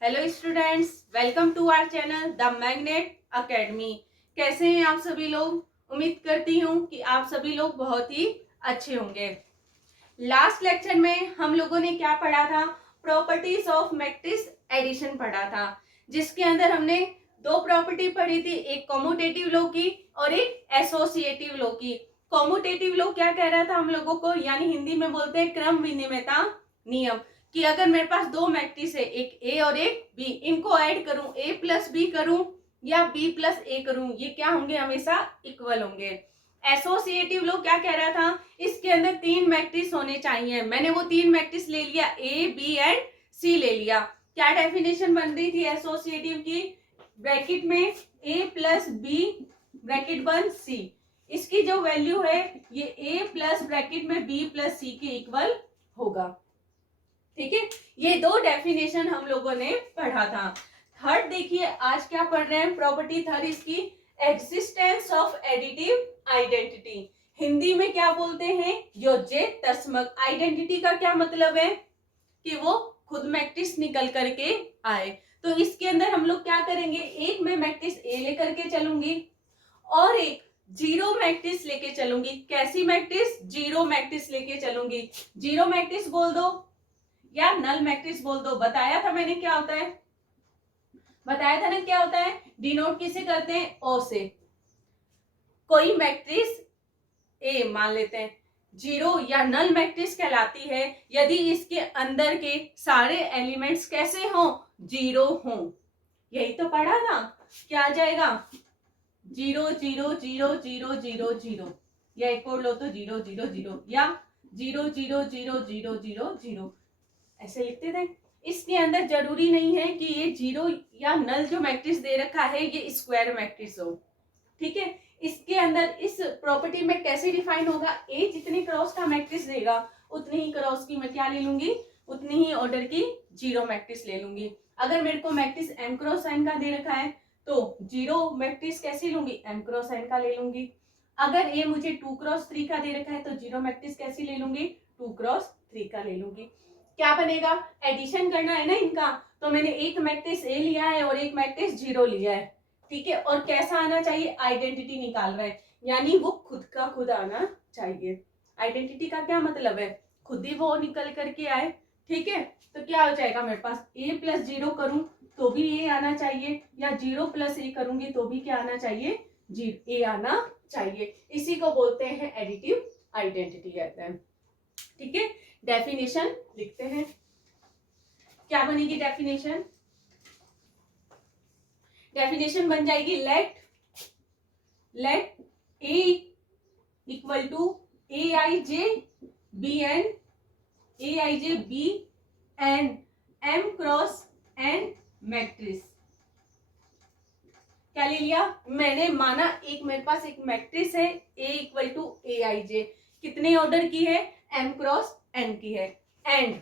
Hello students, welcome to our channel the magnet academy. कैसे हैं आप सभी लोग? उम्मीद करती हूँ कि आप सभी लोग बहुत ही अच्छे होंगे। लास्ट लेक्चर में हम लोगों ने क्या पढ़ा था? प्रॉपर्टीज ऑफ मैट्रिक्स एडिशन पढ़ा था, जिसके अंदर हमने दो प्रॉपर्टी पढ़ी थी, एक कॉम्यूटेटिव लॉ की और एक एसोसिएटिव लॉ की। कॉम्यूटेटिव लॉ क्या कह रहा था हम लोगों को, यानी हिंदी में बोलते हैं क्रम विनिमयता नियम, कि अगर मेरे पास दो मैट्रिक्स है, एक ए और एक बी, इनको ऐड करूं, ए प्लस बी करूं या बी प्लस ए करूं, ये क्या होंगे? हमेशा इक्वल होंगे। एसोसिएटिव लॉ क्या कह रहा था? इसके अंदर तीन मैट्रिक्स होने चाहिए। मैंने वो तीन मैट्रिक्स ले लिया, ए बी एंड सी ले लिया। क्या डेफिनेशन बन रही थी एसोसिएटिव की? ब्रैकेट में ए प्लस बी ब्रैकेट बंद सी, इसकी जो वैल्यू है ये ए प्लस ब्रैकेट में बी प्लस सी के इक्वल होगा। ठीक है, ये दो डेफिनेशन हम लोगों ने पढ़ा था। थर्ड देखिए, आज क्या पढ़ रहे हैं? प्रॉपर्टी थर्ड इसकी, existence of additive identity. Hindi में क्या बोलते हैं? योज्यतात्मक। आइडेंटिटी का क्या मतलब है? कि वो खुद मैट्रिक्स निकल करके आए। तो इसके अंदर हम लोग क्या करेंगे? एक मैं मैट्रिक्स ए लेकर के चलूंगी और एक जीरो मैट्रिक्स लेके चलूंगी। कैसी मैट्रिक्स? जीरो मैट्रिक्स लेके चलूंगी। जीरो मैट्रिक्स बोल दो या नल मैट्रिक्स बोल दो। बताया था मैंने क्या होता है, बताया था ना क्या होता है? डिनोट किसे करते हैं? ओ से। कोई मैट्रिक्स ए मान लेते हैं, जीरो या नल मैट्रिक्स कहलाती है यदि इसके अंदर के सारे एलिमेंट्स कैसे हों? जीरो हों। यही तो पढ़ा था। क्या आ जाएगा? Zero zero zero zero zero zero, या एक और लो तो जीरो जीरो जीरो, या zero zero zero zero zero zero, ऐसे लिखते थे। इसके अंदर जरूरी नहीं है कि ये जीरो या नल जो मैट्रिक्स दे रखा है ये स्क्वायर मैट्रिक्स हो। ठीक है, इसके अंदर इस प्रॉपर्टी में कैसे डिफाइन होगा? ए जितनी क्रॉस का मैट्रिक्स देगा उतनी ही क्रॉस की मैं क्या ले लूंगी? उतनी ही ऑर्डर की जीरो मैट्रिक्स ले लूंगी। अगर मेरे को मैट्रिक्स एम क्रॉस एन का दे रखा है तो जीरो मैट्रिक्स कैसी लूंगी? एम क्रॉस एन का ले लूंगी। अगर ये मुझे टू क्रॉस थ्री का दे रखा है तो जीरो मैट्रिक्स कैसी ले लूंगी? टू क्रॉस थ्री का ले लूंगी। क्या बनेगा? एडिशन करना है ना इनका, तो मैंने एक मैट्रिक्स ए लिया है और एक मैट्रिक्स जीरो लिया है। ठीक है, और कैसा आना चाहिए? आइडेंटिटी निकाल रहे हैं, यानी वो खुद का खुद आना चाहिए। आइडेंटिटी का क्या मतलब है? खुद ही वो निकल करके आए। ठीक है, तो क्या हो जाएगा मेरे पास? ए प्लस जीरो करूं तो भी ए आना चाहिए, या जीरो प्लस ए करूंगी तो भी क्या आना चाहिए? ए आना चाहिए। इसी को बोलते हैं एडिटिव आइडेंटिटी कहते हैं। ठीक है, डेफिनेशन लिखते हैं। क्या बनेगी डेफिनेशन? डेफिनेशन बन जाएगी let A equal to A I J B n, a I J B N M cross N matrix. क्या ले लिया मैंने? माना एक मेरे पास एक मैट्रिक्स है ए इक्वल टू ए आई जे, कितने ऑर्डर की है? एम क्रॉस एन की है। एंड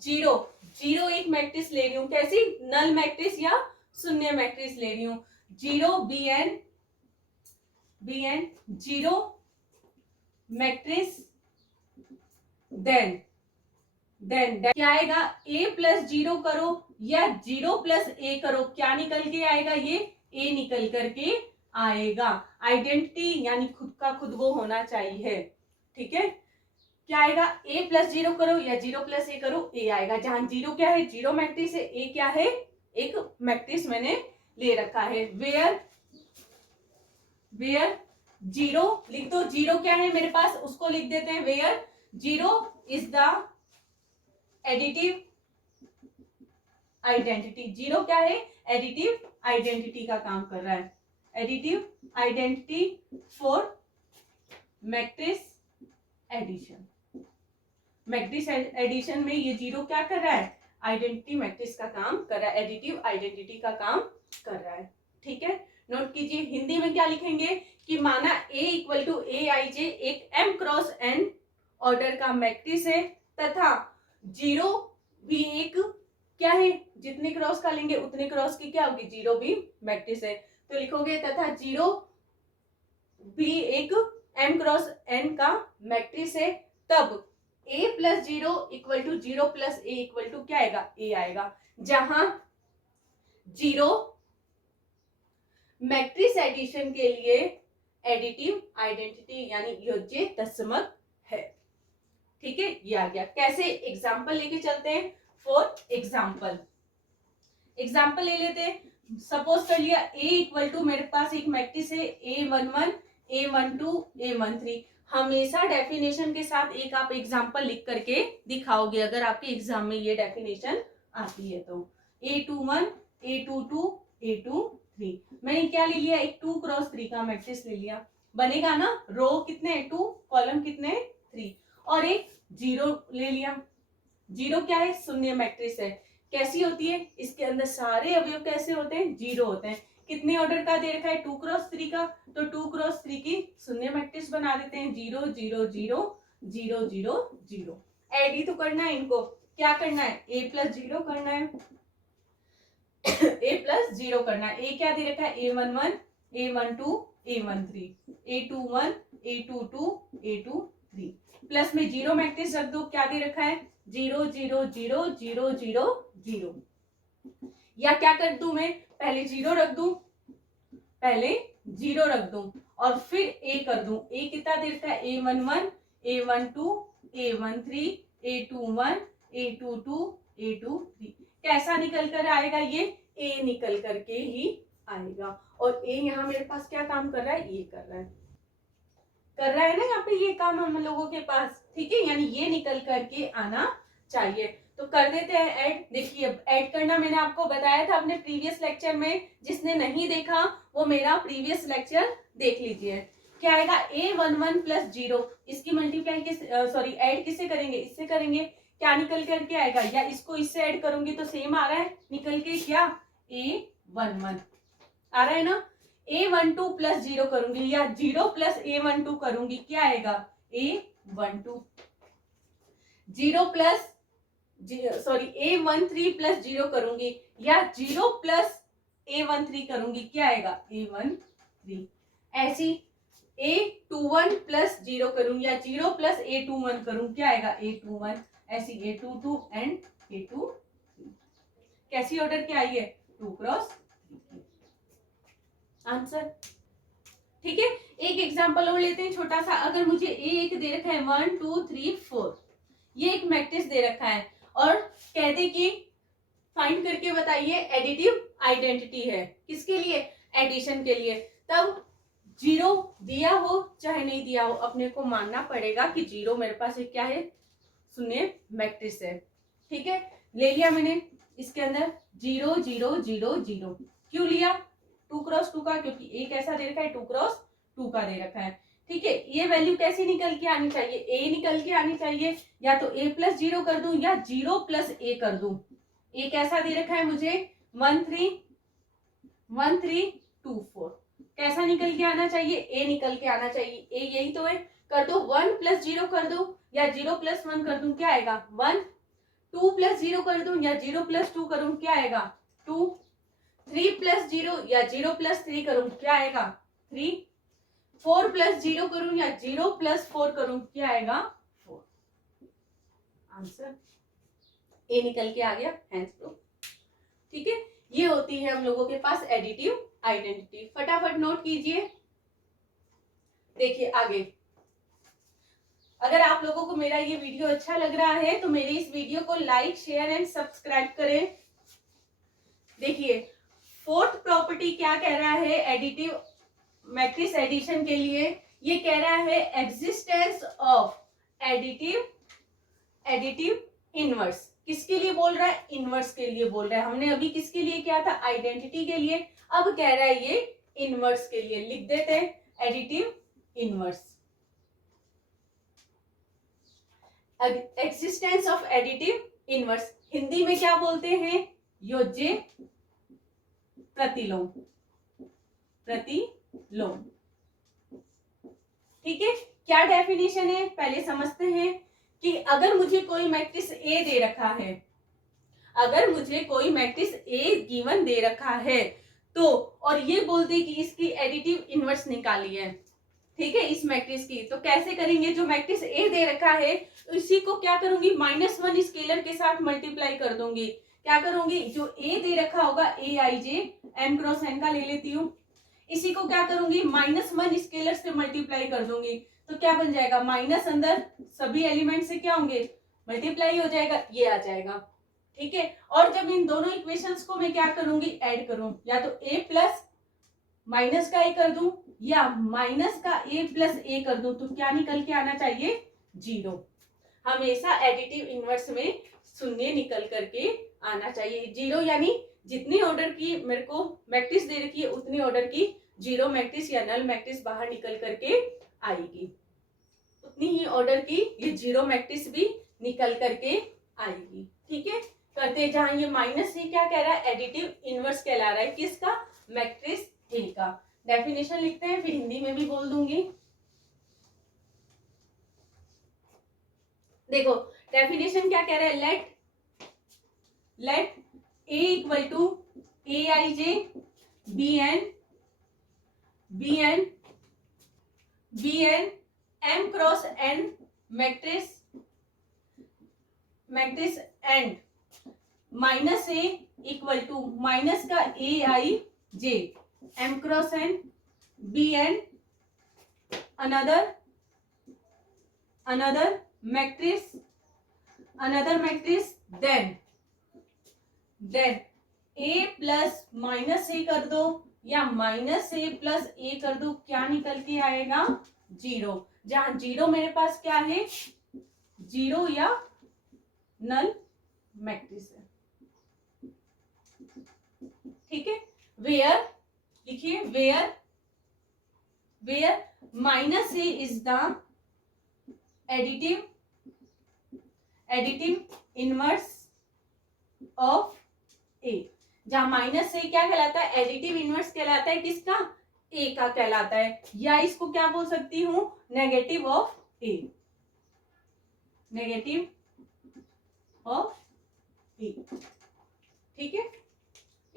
जीरो जीरो एक मैट्रिक्स ले रही हूं, कैसी? नल मैट्रिक्स या शून्य मैट्रिक्स ले रही हूं। Zero b n zero matrix, then क्या आएगा? ए प्लस जीरो करो या जीरो प्लस ए करो, क्या निकल के आएगा? ये ए निकल करके आएगा। आइडेंटिटी यानी खुद का खुद वो होना चाहिए। ठीक है, क्या आएगा? ए प्लस जीरो करो या जीरो प्लस ए करो, ए आएगा। जहां जीरो क्या है? जीरो मैट्रिक्स है। ए क्या है? एक मैट्रिक्स मैंने ले रखा है। वेयर जीरो लिख दो। जीरो क्या है मेरे पास? उसको लिख देते हैं where zero is the additive identity. Zero क्या है? एडिटिव आइडेंटिटी का काम कर रहा है। Additive identity for matrix addition. Matrix addition में ये जीरो क्या कर रहा है? आइडेंटिटी मैट्रिक्स का काम कर रहा है, एडिटिव आइडेंटिटी का काम कर रहा है। ठीक है, नोट कीजिए। हिंदी में क्या लिखेंगे कि माना ए इक्वल टू ए आई जे एक एम क्रॉस एन ऑर्डर का मैट्रिक्स है, तथा जीरो भी एक क्या है? जितने क्रॉस का लेंगे उतने क्रॉस की क्या होगी? जीरो भी मैट्रिक्स है। तो लिखोगे तथा जीरो भी एक एम क्रॉस एन का मैट्रिक्स है, तब a plus 0 equal to 0 plus a equal to क्या आएगा, a आएगा, जहां 0 मैट्रिक्स एडिशन के लिए एडिटिव आइडेंटिटी यानी योज्य तत्समक है। ठीक है, ये आ गया। कैसे, एग्जाम्पल लेके चलते हैं। फॉर एग्जाम्पल ले लेते हैं। सपोज कर लिया a इक्वल टू, मेरे पास एक मैट्रिक्स है A11 A12 A13। हमेशा डेफिनेशन के साथ एक आप एग्जाम्पल लिख करके दिखाओगे अगर आपके एग्जाम में ये डेफिनेशन आती है तो। A21 A22 A23, मैंने क्या ले लिया, एक 2 क्रॉस 3 का मैट्रिक्स ले लिया, बनेगा ना, रो कितने 2, कॉलम कितने 3, और एक 0 ले लिया। 0 क्या है, शून्य मैट्रिक्स है। कैसी होती है, इसके अंदर सारे अवयव कैसे होते हैं, 0 होते हैं। कितने ऑर्डर का दे रखा है, 2 क्रॉस 3 का, तो 2 क्रॉस 3 की शून्य मैट्रिक्स बना देते हैं, 0 0 0 0 0 0। ऐड ही तो करना है इनको, क्या करना है, a प्लस 0 करना है a प्लस 0 करना है। a क्या दे रखा है, A11 A12 A13 A21 A22 A23, plus में 0 मैट्रिक्स रख दो, क्या दे रखा है, 0 0 0 0 0 0। या क्या कर दूं मैं, पहले 0 रख दूं, और फिर a कर दूं। a कितना दे रखा है, A11 A12 A13 A21 A22 A23। कैसा निकल कर आएगा, ये a निकल करके ही आएगा। और a यहाँ मेरे पास क्या काम कर रहा है, ये कर रहा है ना यहाँ पे ये काम हम लोगों के पास। ठीक है, यानी ये निकल करके आना चाहिए। तो कर देते हैं ऐड। देखिए, ऐड करना मैंने आपको बताया था अपने प्रीवियस लेक्चर में, जिसने नहीं देखा वो मेरा प्रीवियस लेक्चर देख लीजिए। क्या आएगा, A11 प्लस 0, इसकी मल्टीप्लाई ऐड किससे करेंगे, इससे करेंगे, क्या निकल करके आएगा, या इसको इससे ऐड करूंगी तो सेम आ रहा है निकल के, क्या A11 आ रहा है ना। A12 प्लस 0 करूंगी या 0 प्लस A12 करूंगी, क्या आएगा, A12। 0 प्लस A13 प्लस 0 करूंगी या 0 प्लस A13 करूंगी, क्या आएगा, A13। ऐसी A21 प्लस 0 करूं या 0 प्लस A21 करूं, क्या आएगा, A21। ऐसी A22 एंड A23। कैसी ऑर्डर क्या आई है, 2 क्रॉस 3। आंसर। ठीक है, एक एग्जांपल और लेते हैं छोटा सा। अगर मुझे एक दे रखा है 1 2 3 4, ये एक मैट्रिक्स दे रखा है और कहते कि फाइंड करके बताइए एडिटिव आइडेंटिटी है, किसके लिए, एडिशन के लिए। तब 0 दिया हो चाहे नहीं दिया हो, अपने को मानना पड़ेगा कि 0 मेरे पास एक क्या है, शून्य मैट्रिक्स है। ठीक है, ले लिया मैंने, इसके अंदर 0 0 0 0। क्यों लिया, 2 क्रॉस 2 का, क्योंकि एक ऐसा दे रखा है 2 क्रॉस 2 का दे रखा है। ठीक है, ये वैल्यू कैसी निकल के आनी चाहिए, a निकल के आनी चाहिए, या तो a प्लस 0 कर दूं या 0 प्लस a कर दूं। a कैसा दे रखा है मुझे, 1 3 1 3 2 4, कैसा निकल के आना चाहिए, a निकल के आना चाहिए। a यही तो है, कर दो 1 प्लस 0 कर दो या 0 प्लस 1 कर दूं, क्या आएगा 1। 2 प्लस 0 कर दूं या 0 प्लस 2 करूं, क्या आएगा 2। 3 प्लस 0 या 0 प्लस 3 करूं, क्या आएगा 3। 4 प्लस 0 करूं या 0 प्लस 4 करूं, क्या आएगा 4। आंसर ए निकल के आ गया, हैंड्स प्रूफ। ठीक है, ये होती है हम लोगों के पास एडिटिव आइडेंटिटी। फटाफट नोट कीजिए। देखिए आगे, अगर आप लोगों को मेरा ये वीडियो अच्छा लग रहा है तो मेरे इस वीडियो को लाइक शेयर एंड सब्सक्राइब करें। देखिए, फोर्थ प्रॉपर्टी क्या कह रहा है एडिटिव मैट्रिक्स एडिशन के लिए, ये कह रहा है एग्जिस्टेंस ऑफ एडिटिव इनवर्स। किसके लिए बोल रहा है, इनवर्स के लिए बोल रहा है। हमने अभी किसके लिए किया था, आइडेंटिटी के लिए, अब कह रहा है ये इनवर्स के लिए। लिख देते हैं additive inverse. Existence of additive inverse Hindi में क्या बोलते हैं, योज्य प्रतिलोम। ठीक है, क्या डेफिनेशन है पहले समझते हैं कि अगर मुझे कोई मैट्रिक्स ए दे रखा है, अगर मुझे कोई मैट्रिक्स ए गिवन दे रखा है तो, और ये बोलते कि इसकी एडिटिव इनवर्स निकाली है, ठीक है, इस मैट्रिक्स की। तो कैसे करेंगे, जो मैट्रिक्स ए दे रखा है इसी को क्या करूंगी, -1 स्केलर के साथ मल्टीप्लाई कर दूंगी। क्या करूंगी, जो ए दे रखा होगा ए आई जे एम क्रॉस एन का ले लेती हूँ, इसी को क्या करूंगी -1 स्केलर से मल्टीप्लाई कर दूंगी। तो क्या बन जाएगा, माइनस अंदर सभी एलिमेंट से क्या होंगे, मल्टीप्लाई हो जाएगा, ये आ जाएगा। ठीक है, और जब इन दोनों इक्वेशंस को मैं क्या करूंगी, ऐड करूं, या तो ए प्लस माइनस का ए कर दूं या माइनस का ए प्लस ए कर दूं, तो क्या निकल के आना चाहिए, 0। हमेशा एडिटिव इनवर्स में शून्य निकल करके आना चाहिए। 0 यानी जितनी ऑर्डर की मेरे को मैट्रिक्स दे रखी है उतनी ऑर्डर की 0 मैट्रिक्स या नल मैट्रिक्स बाहर निकल करके आएगी, उतनी ही ऑर्डर की ये 0 मैट्रिक्स भी निकल करके आएगी। ठीक है, करते जहां ये माइनस से क्या कह रहा है, एडिटिव इनवर्स कहला रहा है, किसका, मैट्रिक्स ए का। डेफिनेशन लिखते हैं, फिर हिंदी में भी बोल दूंगी। देखो डेफिनेशन क्या कह रहा है, let A equal to A I J B N M cross N matrix and minus A equal to minus का A I J M cross N B N another matrix then a plus minus A कर दो या minus A plus ए कर दो, क्या निकल के आएगा, 0। जहां 0 मेरे पास क्या है, 0 या नल मैट्रिक्स है। ठीक है, वेयर लिखिए, where minus A is the additive inverse of A. जहां माइनस ए क्या कहलाता है, एडिटिव इनवर्स कहलाता है, किसका, ए का कहलाता है, या इसको क्या बोल सकती हूं, negative of A, negative of A. ठीक है,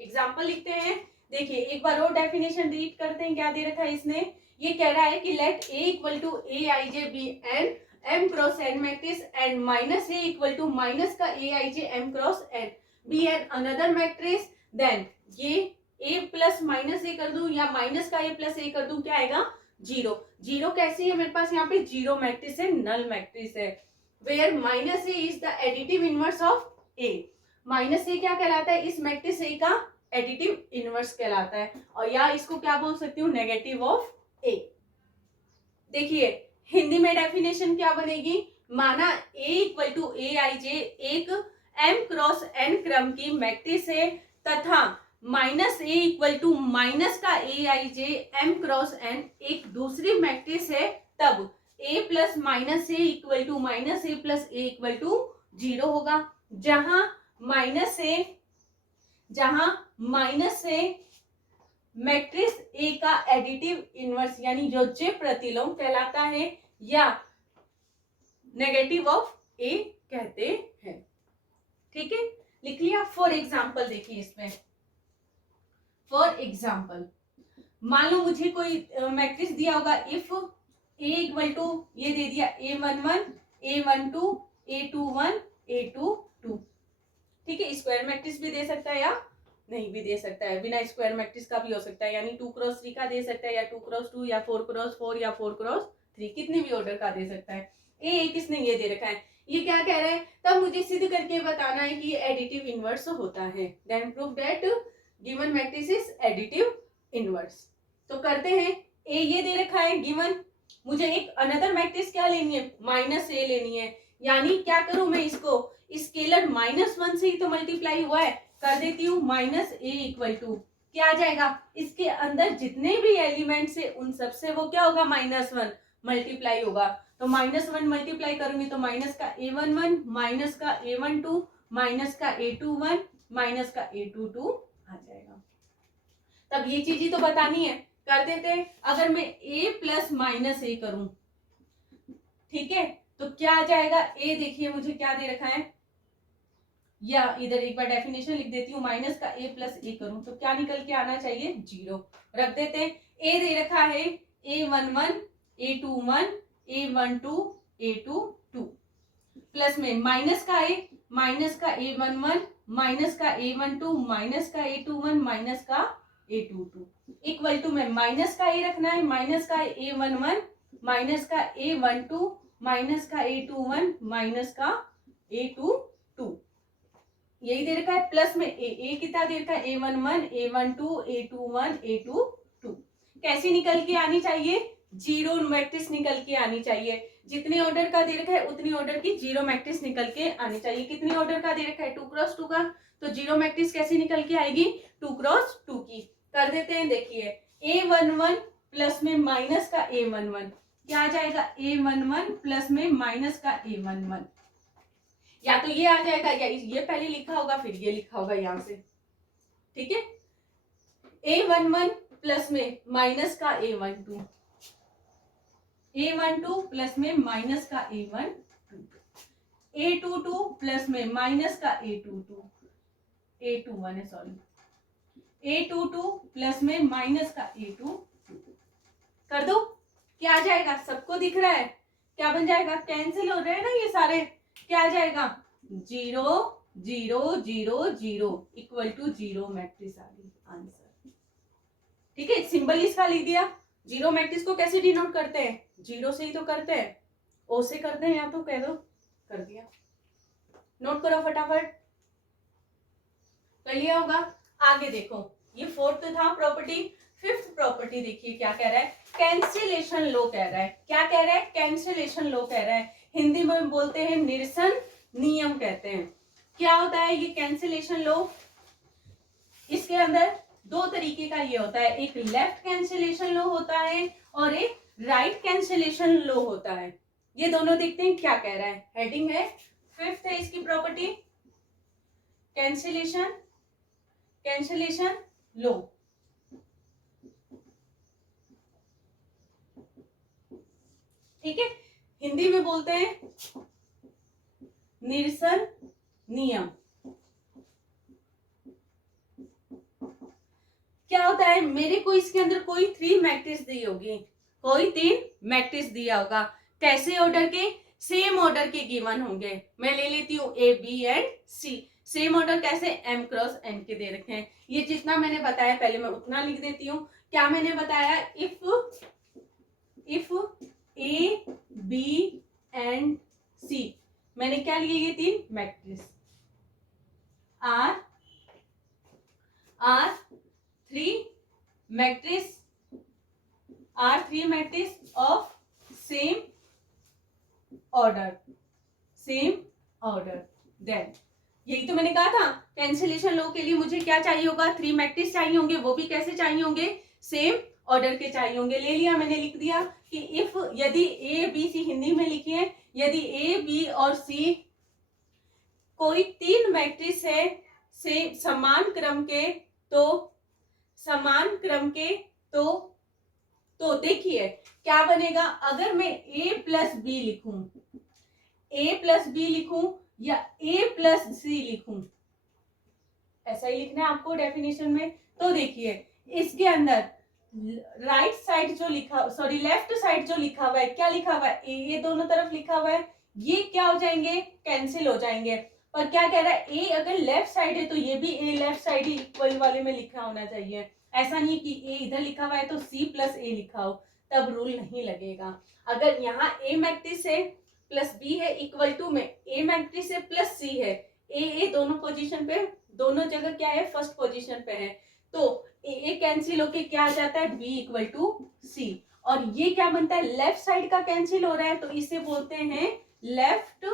एग्जाम्पल लिखते हैं। देखिए एक बार और डेफिनेशन रीड करते हैं, क्या दे रखा है इसने, ये कह रहा है कि let A equal to A I J B N M cross N matrix and minus A equal to minus का A I J M cross N B N another matrix, then ये ए प्लस माइनस ए कर दूं या minus का ए plus ए कर दूं, क्या आएगा, 0। 0 कैसी है मेरे पास, यहाँ पे 0 मैट्रिक्स है, नल मैट्रिक्स है। Where minus A is the additive inverse of A, minus A क्या कहलाता है, इस मैट्रिक्स ए का एडिटिव इनवर्स कहलाता है, और या इसको क्या बोल सकती हूँ, नेगेटिव ऑफ ए। देखिए हिंदी में डेफिनेशन क्या बनेगी, माना ए इक्वल टू ए आई जे एक एम क्रॉस एन क्रम की मैट्रिक्स है तथा minus A equal to minus का A I J M cross N एक दूसरी मैट्रिक्स है, तब A plus minus A equal to minus A plus A equal to 0 होगा। जहां माइनस से मैट्रिक्स ए का एडिटिव इनवर्स यानी योज्य प्रतिलोम कहलाता है या नेगेटिव ऑफ ए कहते हैं। ठीक है, लिख लिया। फॉर एग्जाम्पल देखिए इसमें, फॉर एग्जाम्पल मान लो मुझे कोई मैट्रिक्स दिया होगा, इफ ए इक्वल टू ये दे दिया A11 A12 A21 A22। ठीक है, स्क्वायर मैट्रिक्स भी दे सकता है या नहीं भी दे सकता है, बिना स्क्वायर मैट्रिक्स का भी हो सकता है, यानी 2x3 का दे सकता है या 2x2 या 4x4 या 4x3, कितने भी ऑर्डर का दे सकता है। ए किसने ये दे रखा है, ये क्या कह रहा है, तब मुझे सिद्ध करके बताना है कि ये एडिटिव इनवर्स होता है। Then prove that given matrix is additive inverse. तो करते हैं, ए ये दे रखा है गिवन, मुझे एक अनदर मैट्रिक्स क्या लेनी है, माइनस ए लेनी है, यानी क्या करूं मैं, इसको स्केलर -1 से ही तो मल्टीप्लाई हुआ है, कर देती हूँ माइनस ए इक्वल टू क्या आ जाएगा, इसके अंदर जितने भी एलिमेंट्स है उन सब से वो क्या होगा, -1 मल्टीप्लाई होगा। तो -1 मल्टीप्लाई करूंगी तो माइनस का A11 माइनस का A12 माइनस का A21 माइनस का A22 आ जाएगा। तब ये चीज ही तो बतानी है, कर देते हैं। अगर मैं a प्लस माइनस ए करूं, ठीक है, तो क्या आ जाएगा, ए देखिए मुझे क्या दे रखा है, या इधर एक बार डेफिनेशन लिख देती हूँ, माइनस का a प्लस ए करूं तो क्या निकल के आना चाहिए, 0। रख देते हैं। ए दे रखा है A11 A21 A12 A22 plus में माइनस का A11 माइनस का A12 माइनस का A21 माइनस का A22 इक्वल टू में माइनस का A रखना है, माइनस का A11 माइनस का A12 माइनस का A21 माइनस का A22 यही दे रखा है, प्लस में ए कितना दे रखा है A11 A12 A21 A22 कैसी निकल के आनी चाहिए, जीरो मैट्रिक्स निकल के आनी चाहिए। जितने ऑर्डर का दे रखा है उतनी ऑर्डर की जीरो मैट्रिक्स निकल के आनी चाहिए। कितनी ऑर्डर का दे रखा है 2x2 का, तो जीरो मैट्रिक्स कैसी निकल के आएगी 2x2 की। कर देते हैं, देखिए A11 प्लस में माइनस का A11 क्या आ जाएगा, A11 प्लस में माइनस का A11 या तो ये आ जाएगा या ये पहले लिखा होगा फिर ये लिखा होगा यहां से, ठीक है। A11 प्लस में माइनस का A12 A12 प्लस में माइनस का A12 A22 प्लस में माइनस का A22 A21 है सॉरी A22 प्लस में माइनस का A22 कर दो, क्या आ जाएगा, सबको दिख रहा है, क्या बन जाएगा, कैंसिल हो रहे हैं ना ये सारे, क्या आ जाएगा 0 0 0 0 इक्वल टू जीरो मैट्रिक्स आ गई आंसर, ठीक है। सिंबल इसका लिख दिया। जीरो मैट्रिक्स को कैसे डिनोट करते हैं, जीरो से ही तो करते हैं, ओ से करते हैं या तो कह दो, कर दिया, नोट करो फटाफट, कर लिया होगा। आगे देखो, ये फोर्थ था प्रॉपर्टी, फिफ्थ प्रॉपर्टी देखिए क्या कह रहा है, कैंसिलेशन लो कह रहा है। क्या कह रहा है, कैंसिलेशन लो कह रहा है, हिंदी में बोलते हैं निरसन नियम कहते हैं। क्या होता है ये कैंसिलेशन लो, इसके अंदर दो तरीके का ये होता है, एक लेफ्ट कैंसिलेशन लो होता है और एक राइट कैंसिलेशन लो होता है। ये दोनों देखते हैं क्या कह रहा है, हेडिंग है फिफ्थ है इसकी प्रॉपर्टी, कैंसिलेशन कैंसिलेशन लो। ठीक है, हिंदी में बोलते हैं निरसन नियम। क्या होता है, मेरे को इसके अंदर कोई 3 मैट्रिक्स दी होगी, कोई 3 मैट्रिक्स दिया होगा, कैसे ऑर्डर के, सेम ऑर्डर के गिवन होंगे। मैं ले लेती हूँ A B and C, same order कैसे, M क्रॉस N के दे रखे हैं। ये जितना मैंने बताया पहले मैं उतना लिख देती हूँ। क्या मैंने बताया, if A B and C, मैंने क्या लिए ये 3 matrix, R3 matrix of same order then, यही तो मैंने कहा था कैंसिलेशन लो के लिए मुझे क्या चाहिए होगा, 3 मैट्रिक्स चाहिए होंगे, वो भी कैसे चाहिए होंगे, सेम ऑर्डर के चाहिए होंगे। ले लिया, मैंने लिख दिया कि इफ, यदि A B C हिंदी में लिखिए, यदि A B और C कोई 3 मैट्रिक्स है से समान क्रम के, तो देखिए क्या बनेगा, अगर मैं A प्लस बी लिखूं या A प्लस सी लिखूं, ऐसा ही लिखना है आपको डेफिनेशन में। तो देखिए इसके अंदर राइट साइड जो लिखा, सॉरी लेफ्ट साइड जो लिखा हुआ है, क्या लिखा हुआ है, ये दोनों तरफ लिखा हुआ है, ये क्या हो जाएंगे, कैंसिल हो जाएंगे। पर क्या कह रहा है, ए अगर लेफ्ट साइड है तो ये भी ए लेफ्ट साइड ही इक्वल वाले में लिखा होना चाहिए। ऐसा नहीं कि ए इधर लिखा हुआ है तो सी प्लस ए लिखा हो, तब रूल नहीं लगेगा। अगर यहाँ ए मैट्रिक्स है प्लस बी है इक्वल टू में ए मैट्रिक्स है प्लस सी है, ए दोनों पोजीशन पे, दोनों जगह क्या है, फर्स्ट पोजीशन पे है, तो ए कैंसिल होके क्या आ जाता है, बी इक्वल टू सी। और ये क्या बनता है, लेफ्ट साइड का कैंसिल हो रहा है, तो इसे बोलते हैं लेफ्ट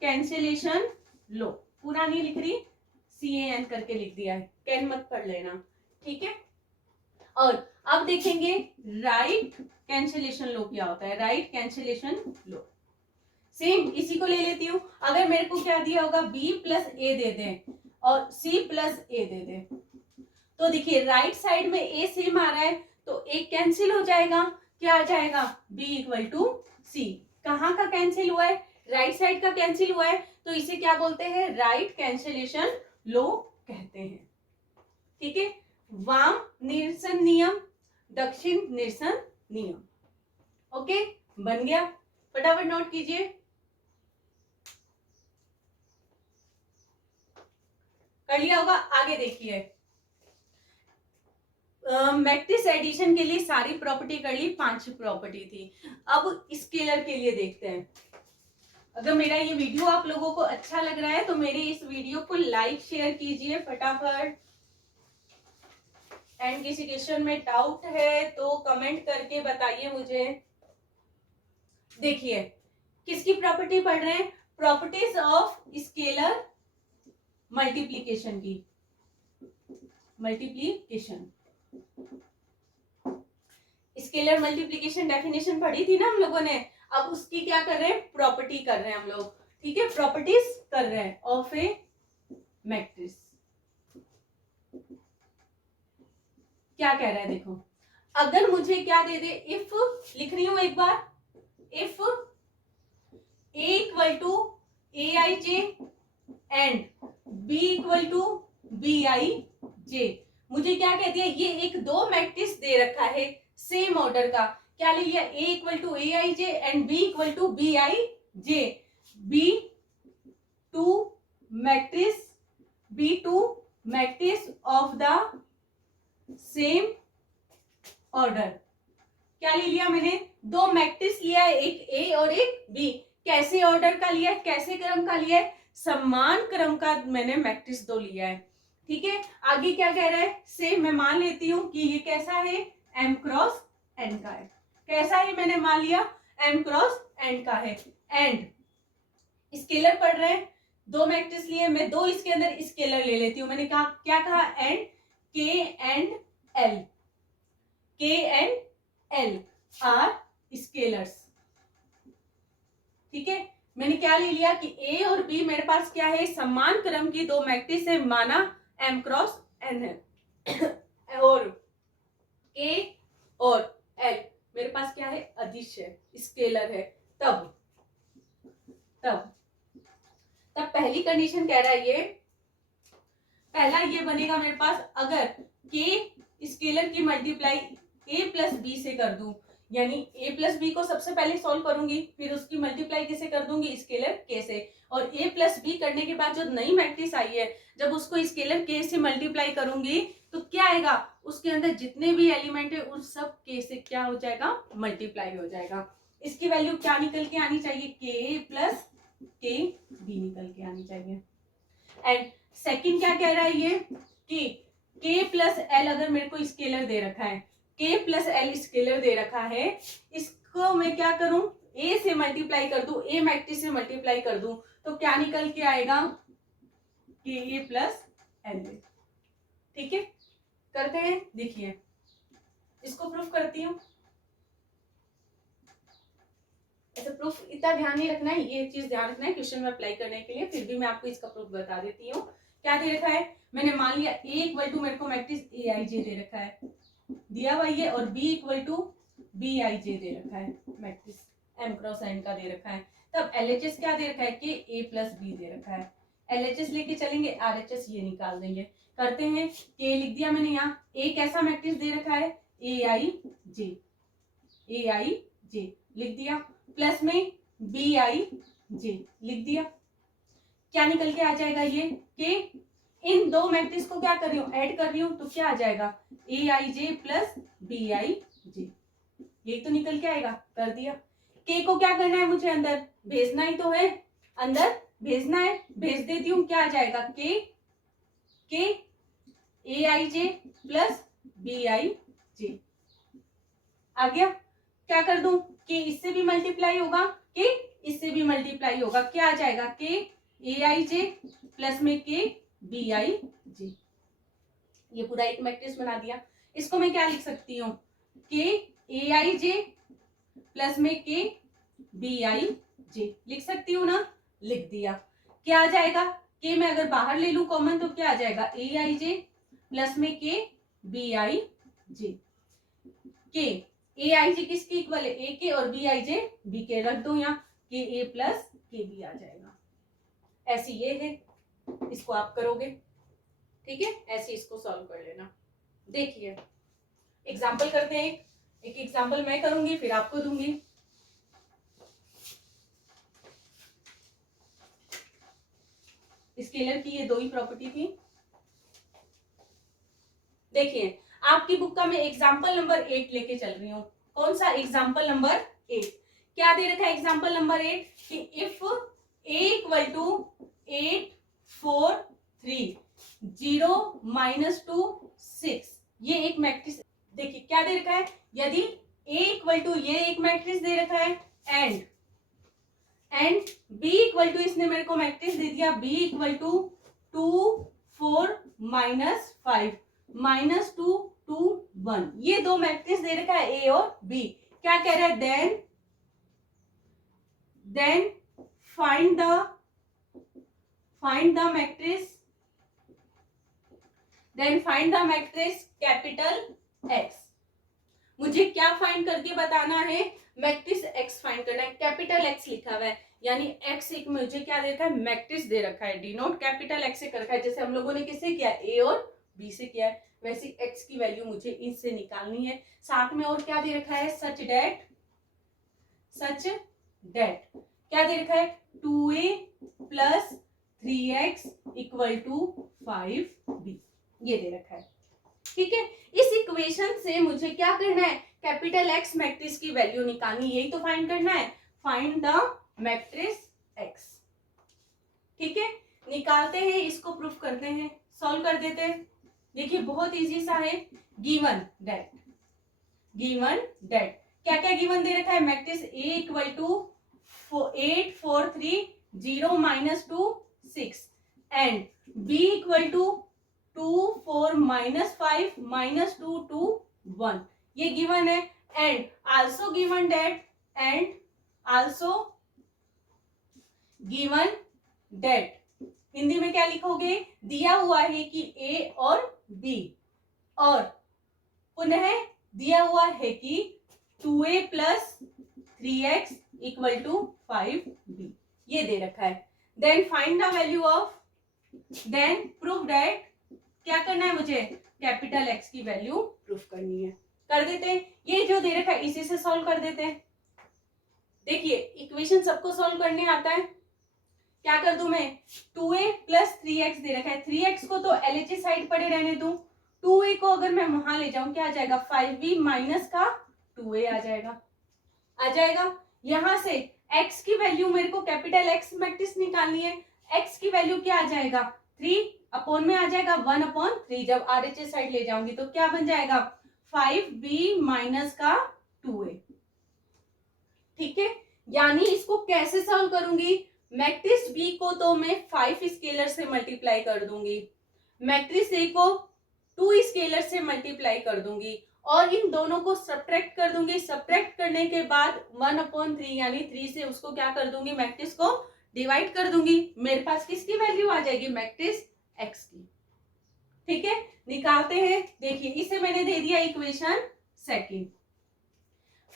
कैंसिलेशन लो। पूरा नहीं लिख रही, CAN करके लिख दिया है, कैन मत पढ़ लेना, ठीक है। और अब देखेंगे राइट कैंसिलेशन लो क्या होता है, राइट कैंसिलेशन लो सेम इसी को ले लेती हूँ। अगर मेरे को क्या दिया होगा, B प्लस ए दे दें और C प्लस ए दे दें, तो देखिए राइट साइड में A सेम आ रहा है तो A कैंसिल हो जाएगा, क्या आ जाएगा, B इक्वल टू C। कहाँ का कैंसिल हुआ है, राइट साइड का कैंसिल हुआ है, तो इसे क्या बोलते हैं, राइट कैंसिलेशन लो कहते हैं, ठीक है। वाम निरसन नियम, दक्षिण निरसन नियम, ओके, बन गया, फटाफट नोट कीजिए। कर लिया होगा। आगे देखिए, मैट्रिक्स एडिशन के लिए सारी प्रॉपर्टी कर ली, 5 प्रॉपर्टी थी। अब स्केलर के लिए देखते हैं। अगर मेरा ये वीडियो आप लोगों को अच्छा लग रहा है तो मेरे इस वीडियो को लाइक शेयर कीजिए फटाफट। एंड किसी क्वेश्चन में डाउट है तो कमेंट करके बताइए मुझे। देखिए, किसकी प्रॉपर्टी पढ़ रहे हैं? प्रॉपर्टीज ऑफ स्केलर मल्टीप्लीकेशन की। मल्टीप्लीकेशन, स्केलर मल्टीप्लीकेशन डेफिनेशन पढ़ी थी ना हम लोगों ने। अब उसकी क्या कर रहे हैं? प्रॉपर्टी कर रहे हैं हम लोग। ठीक है, प्रॉपर्टीज कर रहे हैं ऑफ ए मैट्रिक्स। क्या कह रहा है देखो, अगर मुझे क्या दे दे, इफ लिख रही हूं एक बार, if A equal to A I J and B equal to B I J. मुझे क्या कह दिया, ये एक दो मैट्रिक्स दे रखा है सेम ऑर्डर का। क्या ले लिया? A equal to A I J and B equal to B I J. Be two matrix, be two matrix of the same order. क्या ले लिया मैंने? दो मैट्रिक्स लिया है, एक ए और एक बी। कैसे ऑर्डर का लिया है? कैसे क्रम का लिया है? समान क्रम का मैंने मैट्रिक्स दो लिया है। ठीक है, आगे क्या कह रहा है? से मैं मान लेती हूं कि ये कैसा है? एम क्रॉस एन का है। कैसा है? मैंने मान लिया एम क्रॉस एन का है। एंड स्केलर पढ़ रहे हैं, दो मैट्रिक्स लिए, मैं दो इसके अंदर स्केलर ले लेती हूँ। मैंने कहा, क्या कहा? एंड के एंड एल, के एंड एल आर स्केलर्स। ठीक है, मैंने क्या ले लिया कि ए और बी मेरे पास क्या है? समान क्रम की दो मैट्रिक्स है, माना एम क्रॉस एन है। और के और एल मेरे पास क्या है? अदिश है, स्केलर है। तब तब तब पहली कंडीशन कह रहा है, ये पहला ये बनेगा मेरे पास, अगर के स्केलर की मल्टीप्लाई ए प्लस बी से कर दूं, यानी ए प्लस बी को सबसे पहले सॉल्व करूंगी, फिर उसकी मल्टीप्लाई किसे कर दूंगी? स्केलर के से। और ए प्लस बी करने के बाद जो नई मैट्रिक्स आई है, जब उसको स्केलर के से मल्टीप्लाई करूंगी तो क्या आएगा? उसके अंदर जितने भी एलिमेंट है उन सब के से क्या हो जाएगा? मल्टीप्लाई हो जाएगा। इसकी वैल्यू क्या निकल के आनी चाहिए? के प्लस के बी निकल के आनी चाहिए। एंड सेकंड क्या कह रहा है ये, कि के प्लस एल अगर मेरे को स्केलर दे रखा है, के प्लस एल स्केलर दे रखा है, इसको मैं क्या करूं? ए से मल्टीप्लाई कर दूं, ए मैट्रिक्स से मल्टीप्लाई कर दूं, तो क्या निकल के आएगा? के ए प्लस एल। ठीक है, करते हैं, देखिए इसको प्रूफ करती हूं। ऐसे प्रूफ इतना ध्यान नहीं रखना है, ये चीज ध्यान रखना है क्वेश्चन में अप्लाई करने के लिए, फिर भी मैं आपको इसका प्रूफ बता देती हूँ। क्या दे रखा है? मैंने मान लिया ए इक्वल टू मेरे को मैट्रिक्स ए आई जे दे रखा है, दिया हुआ ये, और B equal to B I J दे रखा है, मैट्रिक्स एम क्रॉस एन का दे रखा है। तब एलएचएस क्या दे रखा है? कि ए प्लस बी दे रखा है। एलएचएस लेके चलेंगे, आरएचएस ये निकाल देंगे। करते हैं, के लिख दिया मैंने यहाँ। ए कैसा मैट्रिक्स दे रखा है? ए आई जे, ए आई जे लिख दिया, प्लस में बी आई जे लिख दिया। क्या निकल के आ जाएगा? ये कि इन दो मैट्रिक्स को क्या कर रही हूँ? ऐड कर रही हूँ, तो क्या आ जाएगा? ए आई जे प्लस बी आई जे, ये तो निकल के आएगा। कर दिया। के को क्या करना है? मुझे अंदर भेजना ही तो है, अंदर भेजना है, भेज देती हूँ। क्या आ जाएगा? के ए आई जे प्लस बी आई जे आ गया। क्या कर दूं? के इससे भी मल्टीप्लाई होगा, के इससे भी मल्टीप्लाई होगा। क्या आ जाएगा? के ए आई जे प्लस में के बी आई जे। ये पूरा एक मैट्रिक्स बना दिया। इसको मैं क्या लिख सकती हूँ? के ए आई जे प्लस में के बी आई जे लिख सकती हूँ ना? लिख दिया। क्या आ जाएगा? के मैं अगर बाहर ले लूं कॉमन तो क्या आ जाएगा? ए आई जे प्लस में के बी आई जे। के ए आई जे किसकी इक्वल है? ए के, और बी आई जे बी के। रख दो यहाँ, के ए प्लस के बी आ जाएगा। ऐसी ये है, इसको आप करोगे। ठीक है, ऐसे इसको सॉल्व कर लेना। देखिए एग्जाम्पल करते हैं। एक एग्जांपल मैं करूंगी फिर आपको दूंगी। स्केलर की ये दो ही प्रॉपर्टी थी। देखिए आपकी बुक का मैं एग्जांपल नंबर 8 लेके चल रही हूँ। कौन सा? Example number 8। क्या दे रखा है एग्जांपल नंबर 8 कि इफ a इक्वल टू 8 4 3 0 -2 6, ये एक मैट्रिक्स। देखिए क्या दे रखा है, यदि a इक्वल टू, ये एक मैट्रिक्स दे रखा है, एंड b इक्वल टू, इसने मेरे को मैट्रिक्स दे दिया b इक्वल टू 2 4 -5 -2 2 1, ये दो मैट्रिक्स दे रखा है a और b। क्या कह रहा है, then find the matrix capital X। मुझे क्या फाइंड करके बताना है, मैट्रिक्स X फाइंड करना है। कैपिटल X लिखा हुआ है, यानी X एक मुझे क्या दे रखा है, मैट्रिक्स दे रखा है, डिनोट कैपिटल X से कर रखा है, जैसे हम लोगों ने किससे किया, A और B से किया है, वैसे X की वैल्यू मुझे इससे निकालनी है। साथ में और क्या दे रखा है, सच डेट क्या दे रखा है, 2a plus 3x equal to 5b, ये दे रखा है। ठीक है, इस इक्वेशन से मुझे क्या करना है, कैपिटल X मैट्रिक्स की वैल्यू निकालनी, यही तो फाइंड करना है, फाइंड द मैट्रिक्स X। ठीक है, निकालते हैं, इसको प्रूफ करते हैं, सॉल्व कर देते हैं। देखिए बहुत इजी सा है, गिवन दैट क्या क्या गिवन दे रखा है, matrix A equal to 8 4 3 0 -2 6 and B equal to 2 4 -5 -2 2 1, ये गिवन है। And also given that Hindi में क्या लिखोगे, दिया हुआ है कि A और B, और पुनः दिया हुआ है कि 2a plus 3x equal to 5b, ये दे रखा है। Then find the value of, then prove that, क्या करना है मुझे, कैपिटल X की वैल्यू प्रूफ करनी है। कर देते हैं, ये जो दे रखा है इसी से सॉल्व कर देते हैं। देखिए इक्वेशन सबको सॉल्व करने आता है, क्या कर दूं मैं, 2a प्लस 3x दे रखा है, 3x को तो LHS साइड पड़े रहने दूं, 2a को अगर मैं वहां ले जाऊं क्या आ जाएगा, 5b माइनस का 2a आ जाएगा। यहां से x की वैल्यू मेरे को कैपिटल X मैट्रिक्स निकालनी है, x की वैल्यू क्या आ जाएगा, 3 अपॉन में आ जाएगा 1/3, जब RHS साइड ले जाऊंगी तो क्या बन जाएगा, 5b माइनस का 2a। ठीक है, यानी इसको कैसे सॉल्व करूंगी, मैट्रिक्स B को तो मैं 5 स्केलर से मल्टीप्लाई कर दूंगी, मैट्रिक्स A को 2 स्केलर से मल्टीप्लाई कर दूंगी, और इन दोनों को सब्ट्रैक्ट कर दूंगी। सब्ट्रैक्ट करने के बाद 1/3 यानी 3 से उसको क्या कर दूंगी, मैट्रिक्स को डिवाइड कर दूंगी। मेरे पास किसकी वैल्यू आ जाएगी, मैट्रिक्स X की। ठीक है, निकालते हैं। देखिए इसे मैंने दे दिया इक्वेशन सेकंड।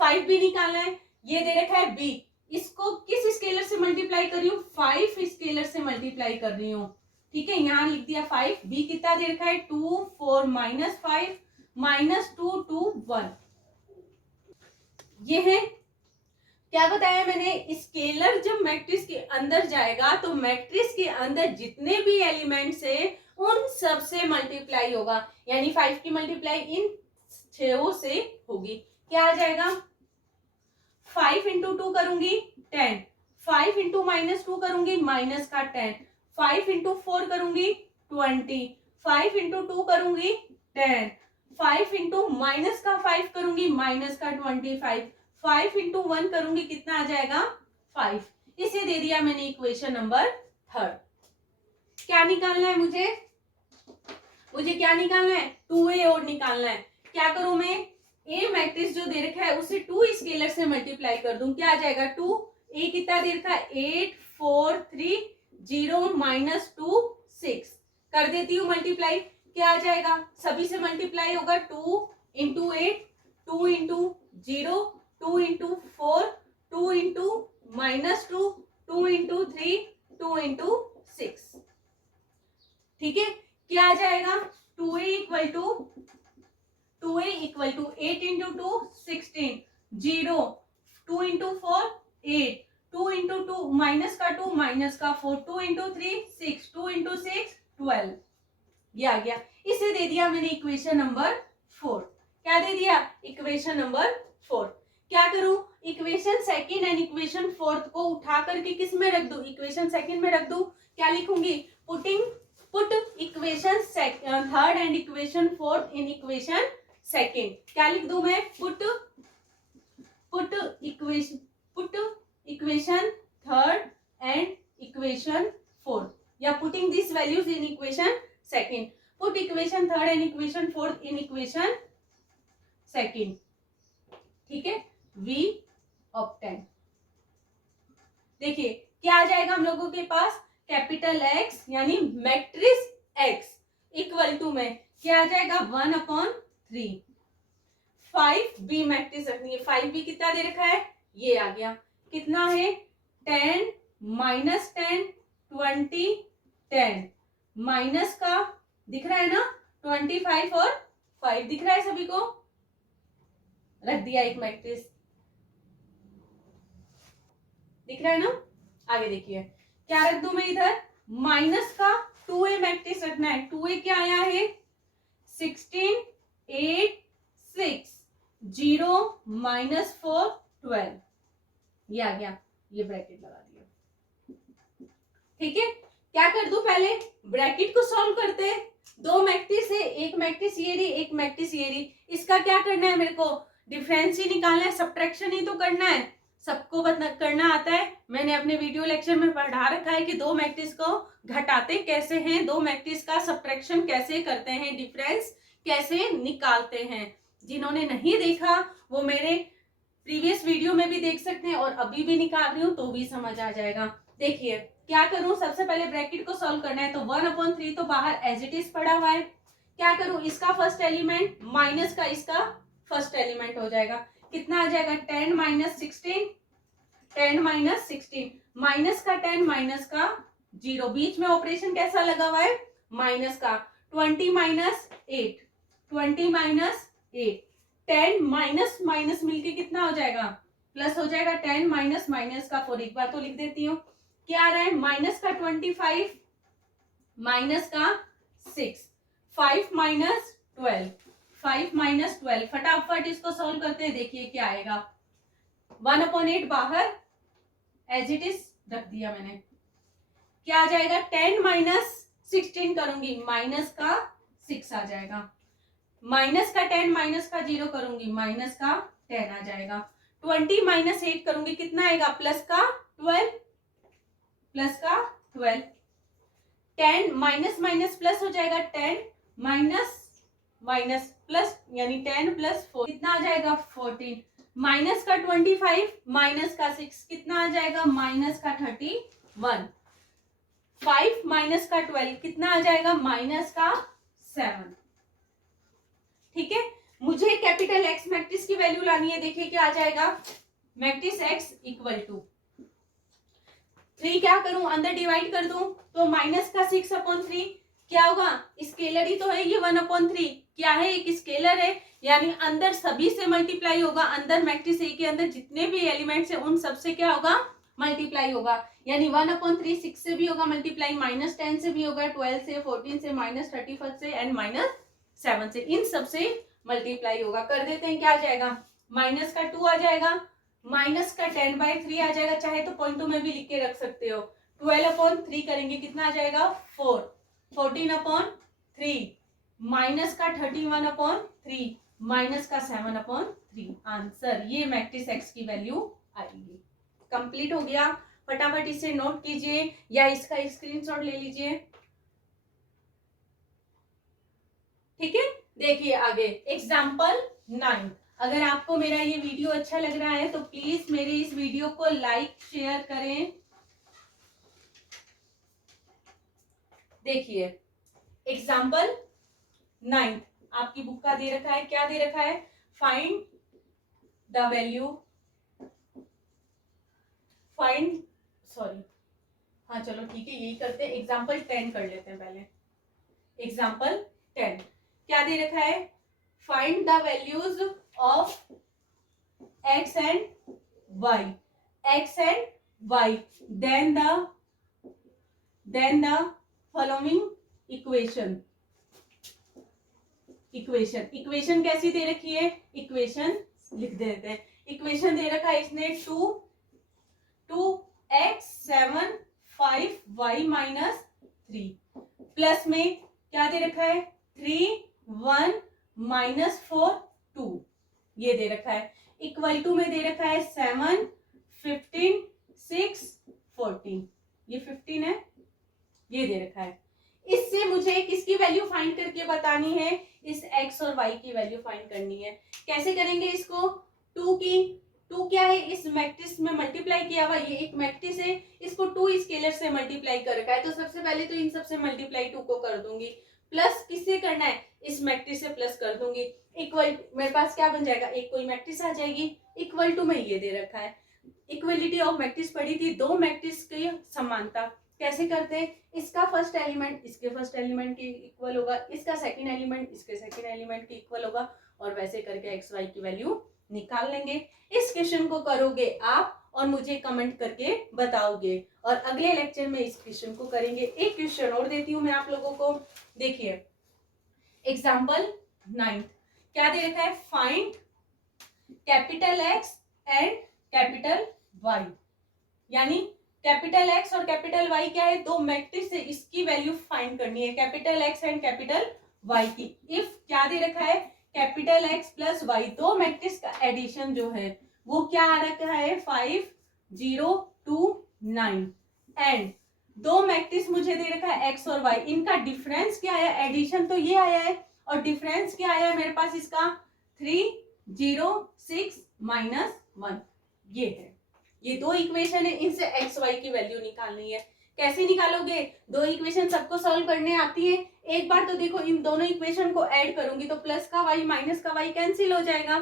5b निकालना है, ये दे रखा है b, इसको किस स्केलर से मल्टीप्लाई कर रही हूँ, 5 स्केलर से मल्टीप्लाई कर रही हूँ। ठीक है, यहां लिख दिया 5, b कितना दे रखा है, 2 4 -5 -2 2 1, ये है। क्या बताया मैंने, स्केलर जब मैट्रिक्स के अंदर जाएगा तो मैट्रिक्स के अंदर जितने भी एलिमेंट्स है उन सब से मल्टीप्लाई होगा, यानी 5 की मल्टीप्लाई इन 6 से होगी। क्या आ जाएगा, 5 इंटू 2 करूंगी 10, 5 इंटू -2 करूंगी माइनस का 10, 5 इंटू 4 करूंगी 20, 5 इंटू 2 करूंगी 10, 5 इंटू माइनस का 5 करूंगी माइनस का 25, 5 इंटू 1 करूंगी कितना आ जाएगा, 5। इसे दे दिया मैंने इक्वेशन नंबर 3। क्या निकालना है मुझे क्या निकालना है, 2a और निकालना है। क्या करूं मैं, a मैट्रिक्स जो दे रखा है उसे 2 स्केलर से मल्टीप्लाई कर दूं, क्या आ जाएगा, 2 a कितना दे रखा है, 8 4 3 0 -2 6, कर देती हूँ मल्टीप्लाई, क्या आ जाएगा, सभी से मल्टीप्लाई होगा, 2 into 8 2 into 0 2 into 4 2 into -2 2 into 3 2 into 6। ठीक है, क्या आ जाएगा, 2a equal to 2a equal to 8 into 2 16, 0, 2 into 4 8, 2 into 2 minus का 2 माइनस का 4, 2 इंटू 3 6, 2 इंटू 6 12, ये आ गया। इसे दे दिया मैंने इक्वेशन नंबर 4। क्या दे दिया? Equation number 4। क्या करूं? Equation second and equation fourth को उठा करके किस में रख दूं? इक्वेशन सेकंड में रख दूं। क्या लिखूंगी? Put equation third and equation fourth in equation second. क्या लिख दूं मैं? Put equation third and equation fourth, या putting this values in equation second. Put equation third and equation fourth in equation second. ठीक है, वी ऑब्टेन। देखिए क्या आ जाएगा हम लोगों के पास? कैपिटल एक्स यानी मैट्रिक्स एक्स इक्वल टू में क्या आ जाएगा? 1/3। 5b मैट्रिक्स रखनी है। 5b कितना दे रखा है? ये आ गया। कितना है? 10 माइनस 10 20 10 माइनस का दिख रहा है ना 25 और 5 दिख रहा है सभी को? रख दिया एक मैट्रिक्स, दिख रहा है ना? आगे देखिए क्या रख दूं मैं इधर? माइनस का 2a मैट्रिक्स रखना है। 2a क्या आया है? 16 8 6 0 माइनस 4 12, ये आ गया। ये ब्रैकेट लगा दिया। ठीक है, क्या कर दूं? पहले ब्रैकेट को सॉल्व करते हैं। दो मैट्रिक्स है, एक मैट्रिक्स ये रही, एक मैट्रिक्स ये रही। इसका क्या करना है? मेरे को डिफरेंस ही निकालना है, सब्ट्रैक्शन ही तो करना है। सबको करना आता है। मैंने अपने वीडियो लेक्चर में पढ़ा रखा है कि दो मैट्रिक्स को घटाते कैसे हैं, दो मैट्रिक्स का सब्ट्रैक्शन कैसे करते हैं, डिफरेंस कैसे निकालते हैं। जिन्होंने नहीं देखा वो मेरे प्रीवियस वीडियो में भी देख सकते हैं, और अभी भी निकाल रही हूँ तो भी समझ आ जाएगा। देखिए क्या करूं? सबसे पहले ब्रैकेट को सॉल्व करना है, तो 1/3 तो बाहर एज इट इज पड़ा हुआ है। क्या करूं? इसका फर्स्ट एलिमेंट माइनस का इसका फर्स्ट एलिमेंट हो जाएगा। कितना आ जाएगा? 10 माइनस 16, 10 माइनस 16, माइनस का 10 माइनस का 0, बीच में ऑपरेशन कैसा लगा हुआ है? माइनस का। 20 माइनस 8, 20 माइनस 8, 10 माइनस माइनस मिलके कितना हो जाएगा? प्लस हो जाएगा। 10 माइनस माइनस का 4, एक बार तो लिख देती हूँ। क्या आ रहा है? माइनस का 25 माइनस का 6, 5 माइनस 12, 5 माइनस 12। फटाफट इसको सॉल्व करते हैं। देखिए क्या आएगा? 1/8 बाहर एज इट इज रख दिया मैंने। क्या आ जाएगा? 10 माइनस 16 करूंगी, माइनस का 6 आ जाएगा। माइनस का 10 माइनस का 0 करूंगी, माइनस का 10 आ जाएगा। 20 माइनस 8 करूंगी, कितना आएगा? प्लस का 12, प्लस का 12। 10 माइनस माइनस प्लस हो जाएगा, 10 माइनस माइनस प्लस यानी 10 प्लस 4 कितना आ जाएगा? 14। माइनस का 25 माइनस का 6 कितना आ जाएगा? माइनस का 31। 5 माइनस का 12 कितना आ जाएगा? माइनस का 7। ठीक है, मुझे कैपिटल एक्स मैट्रिक्स की वैल्यू लानी है। देखिए क्या आ जाएगा? मैट्रिक्स एक्स इक्वल टू 3 क्या करूं? अंदर डिवाइड कर दूं तो माइनस का 6/3 क्या होगा? स्केलर ही तो है ये 1/3। क्या है? एक स्केलर है, यानी अंदर सभी से मल्टीप्लाई होगा। अंदर मैट्रिक्स ए के अंदर जितने भी एलिमेंट्स हैं उन सब से क्या होगा? मल्टीप्लाई होगा। यानी 1/3 6 से भी होगा मल्टीप्लाई, -10 से भी होगा, 12 से, 14 से, -31 से एंड -7 से, इन सब से मल्टीप्लाई होगा। कर देते हैं। क्या आ जाएगा? माइनस का 2 आ जाएगा, माइनस का 10/3 आ जाएगा। चाहे तो पॉइंटों में भी लिख के रख सकते हो। 12/3 करेंगे, कितना आ जाएगा? 4। 14/3 माइनस का 31/3 माइनस का 7/3। आंसर ये मैट्रिक्स एक्स की वैल्यू आएगी। कंप्लीट हो गया। फटाफट इसे नोट कीजिए या इसका स्क्रीनशॉट ले लीजिए। ठीक है, देखिए आगे एग्जाम्पल 9। अगर आपको मेरा ये वीडियो अच्छा लग रहा है तो प्लीज मेरे इस वीडियो को लाइक शेयर करें। देखिए एग्जाम्पल 9 आपकी बुक का दे रखा है। क्या दे रखा है? Find the value, find, sorry, हाँ चलो ठीक है यही करते हैं। एग्जाम्पल 10 कर लेते हैं पहले। एग्जाम्पल 10 क्या दे रखा है? Find the values of x and y, x and y, then the following equation कैसी दे रखी है, इक्वेशन लिख देते हैं। इक्वेशन दे रखा है इसने 2x 7 5y माइनस 3 प्लस में क्या दे रखा है 3 1 माइनस 4 2 ये दे रखा है। इक्वल टू में दे रखा है 7 15 6 14 ये 15 है ये दे रखा है। इससे मुझे किसकी वैल्यू फाइंड करके बतानी है, इस x और y की वैल्यू फाइंड करनी है। कैसे करेंगे इसको, 2 क्या है इस मैट्रिक्स में मल्टीप्लाई किया हुआ, ये एक मैट्रिक्स है, इसको 2 स्केलर से मल्टीप्लाई कर रखा है, तो सबसे पहले तो इन सबसे मल्टीप्लाई 2 को कर दूंगी, प्लस किससे करना है इस मैट्रिक्स से प्लस कर दूंगी, इक्वल मेरे पास क्या बन जाएगा एक कोई मैट्रिक्स आ जाएगी, इक्वल टू में ये दे रखा है। इक्वलिटी ऑफ मैट्रिक्स पढ़ी थी, दो मैट्रिक्स की समानता कैसे करते हैं, इसका फर्स्ट एलिमेंट इसके फर्स्ट एलिमेंट के इक्वल होगा, इसका सेकंड एलिमेंट इसके सेकंड एलिमेंट के इक्वल होगा, और वैसे करके एक्स वाई की वैल्यू निकाल लेंगे। इस क्वेश्चन को करोगे आप और मुझे कमेंट करके बताओगे, और अगले लेक्चर में इस क्वेश्चन को करेंगे। एक क्वेश्चन और देती हूँ मैं आप लोगों को, देखिए एग्जाम्पल 9 क्या दे रखा है, find capital X and capital Y, यानी कैपिटल एक्स और कैपिटल वाई क्या है, दो मैट्रिक्स है, इसकी वैल्यू फाइंड करनी है capital X and capital Y की। इफ क्या दे रखा है कैपिटल एक्स प्लस वाई, दो मैट्रिक्स का एडिशन जो है वो क्या आ रखा है 5 0 2 9, एंड दो मैट्रिक्स मुझे दे रखा है एक्स और वाई, इनका डिफरेंस क्या आया, एडिशन तो ये आया है और डिफरेंस क्या आया मेरे पास इसका 3 0 6 माइनस 1, ये है। ये दो इक्वेशन है, इनसे एक्स वाई की वैल्यू निकालनी है। कैसे निकालोगे, दो इक्वेशन सबको सॉल्व करने आती है, एक बार तो देखो इन दोनों इक्वेशन को ऐड करूंगी तो प्लस का वाई माइनस का वाई कैंसिल हो जाएगा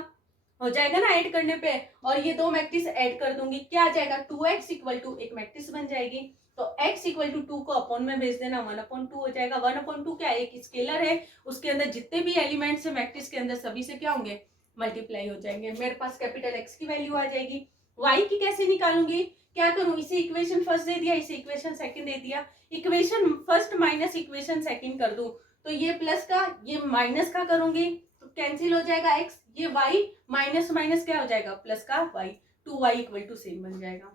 ना ऐड करने पे, और ये दो मैट्रिक्स ऐड कर दूंगी, क्या आ जाएगा 2x इक्वल टू एक मैट्रिक्स बन जाएगी, तो x इक्वल टू 2 को अपॉन में भेज देना, 1/2 हो जाएगा। 1/2 क्या है, एक स्केलर है, उसके अंदर जितने भी एलिमेंट्स है मैट्रिक्स के अंदर सभी से क्या होंगे मल्टीप्लाई हो जाएंगे, मेरे पास कैपिटल x की वैल्यू आ जाएगी। y की कैसे निकालूंगी, क्या करूं, इसे इक्वेशन फर्स्ट दे दिया, इसे इक्वेशन सेकंड दे दिया, equation first minus equation second कर दूं, तो ये प्लस का ये माइनस का करूंगी तो कैंसिल हो जाएगा x, ये y माइनस माइनस क्या हो जाएगा प्लस का y, 2y equal to same बन जाएगा।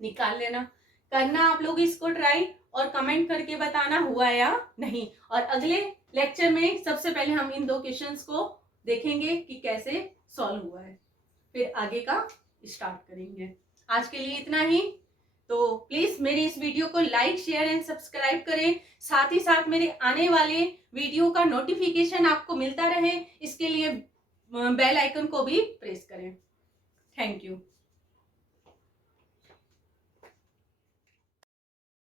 निकाल लेना, करना आप लोग इसको ट्राई और कमेंट करके बताना हुआ या नहीं, और अगले लेक्चर में सबसे पहले हम इन दो क्वेश्चंस को देखेंगे कि कैसे सॉल्व हुआ है, फिर आगे का स्टार्ट करेंगे। आज के लिए इतना ही, तो प्लीज मेरे इस वीडियो को लाइक शेयर एंड सब्सक्राइब करें, साथ ही साथ मेरे आने वाले वीडियो का नोटिफिकेशन आपको मिलता रहे, इसके लिए बेल आइकन को भी प्रेस करें। Thank you.